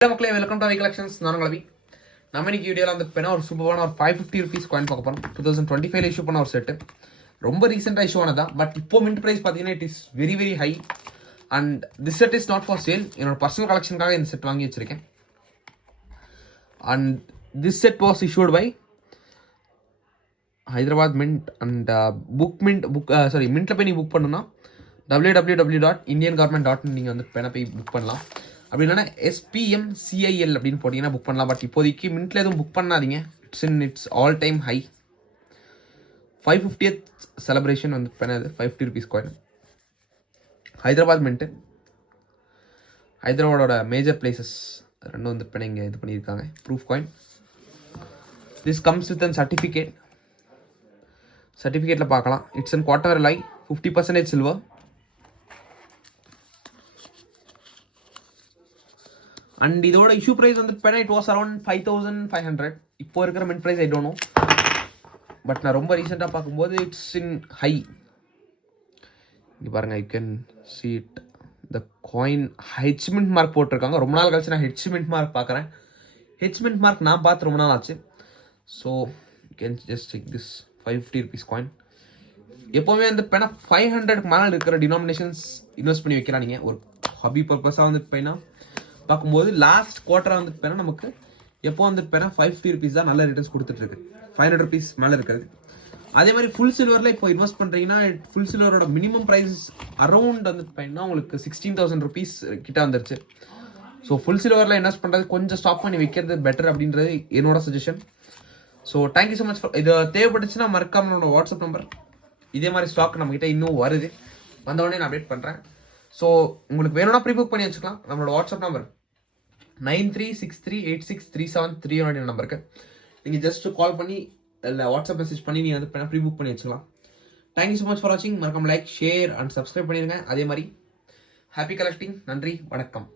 Hello மக்களே, welcome to why collections. நான் கலவி. நம்ம இன்னைக்கு வீடியோவில் வந்து பெண்ணா ஒரு சூப்பரான ஒரு 550 ருபீஸ் காயின் பார்க்க போகிறோம். 2025 இஷ்யூ பண்ண ஒரு செட்டு. ரொம்ப ரீசெண்டாக இஷ்யூ ஆனதான். பட் இப்போ மின்ட் ப்ரைஸ் பார்த்தீங்கன்னா it is very very high. And this set is not for sale. என்னோட பர்சனல் கலெக்ஷனுக்காக இந்த செட் வாங்கி வச்சிருக்கேன். And this set was issued by Hyderabad mint. And மின்ட்டில் போய் நீங்கள் புக் பண்ணுன்னா www.indiangovernment.in நீங்கள் வந்து பெண்ணை போய் புக் பண்ணலாம். அப்படி இல்லைன்னா SPMCIL அப்படின்னு போட்டிங்கன்னா புக் பண்ணலாம். பட் இப்போதைக்கு மின்ட்டில் எதுவும் புக் பண்ணாதீங்க. It's all time high. 550th celebration வந்து பண்ணது 550 ருபீஸ் காயின். ஹைதராபாத் மின்ட்டு, ஹைதராபாடோட மேஜர் பிளேசஸ் ரெண்டும் வந்து இப்போ இங்கே இது பண்ணியிருக்காங்க. Proof coin. This comes with an சர்டிஃபிகேட்டில் பார்க்கலாம். It's an quaternary alloy 50% silver. And இதோட இஷ்யூ ப்ரைஸ் வந்து இப்போ இட் வாஸ் அரௌண்ட் 5500. இப்போ இருக்கிற mint price I don't know. But நான் ரொம்ப ரீசெண்டாக பார்க்கும்போது இட்ஸ் இன் ஹை. இங்கே பாருங்கள், you can see it. The coin H mint mark போட்டிருக்காங்க. ரொம்ப நாள் கழிச்சு நான் ஹெச் மின்ட் மார்க் பார்க்குறேன். ஹெச் மின்ட் மார்க் நான் பார்த்து ரொம்ப நாள் ஆச்சு. So you can just check this 550 rupees coin. எப்போவுமே வந்து இப்போ 500க்கு மேலே இருக்கிற டினாமினேஷன்ஸ் இன்வெஸ்ட் பண்ணி வைக்கலாம். நீங்கள் ஒரு ஹாபி பர்பஸாக வந்து இப்போ பார்க்கும்போது லாஸ்ட் குவார்ட்டராக வந்து இப்போ நமக்கு எப்போ வந்து இப்போ 550 ருபீஸ் தான் நல்ல ரிட்டர்ன்ஸ் கொடுத்துட்ருக்கு. 500 ருபீஸ் மேலே இருக்கிறது. அதே மாதிரி ஃபுல் சில்வரில் இப்போ இன்வெஸ்ட் பண்ணுறீங்கன்னா ஃபுல் சில்வரோட மினிமம் ப்ரைஸ் அரௌண்ட் வந்து இப்போ உங்களுக்கு 16,000 ருபீஸ் கிட்ட வந்துருச்சு. ஸோ ஃபுல் சில்வரில் இன்வெஸ்ட் பண்ணுறது கொஞ்சம் ஸ்டாப் பண்ணி வைக்கிறது பெட்டர் அப்படின்றது என்னோட suggestion. So thank you so much for இது. தேவைப்பட்டுச்சுன்னா மறக்காம என்னோட வாட்ஸ்அப் நம்பர். இதே மாதிரி ஸ்டாக் நம்மகிட்ட இன்னும் வருது. வந்தவொடனே நான் அப்டேட் பண்ணுறேன். ஸோ உங்களுக்கு வேணும்னா ப்ரீ புக் பண்ணி வச்சுக்கலாம். நம்மளோட வாட்ஸ்அப் நம்பர் 9363863731 நம்பருக்கு நீங்கள் ஜஸ்ட் கால் பண்ணி இல்லை வாட்ஸ்அப் மெசேஜ் பண்ணி நீங்கள் வந்து ப்ரீ புக் பண்ணி வச்சுக்கலாம். தேங்க்யூ ஸோ மச் ஃபார் வாட்சிங். மறக்காம லைக், ஷேர் அண்ட் சப்ஸ்கிரைப் பண்ணிடுங்க. அதே மாதிரி ஹாப்பி கலெக்டிங். நன்றி, வணக்கம்.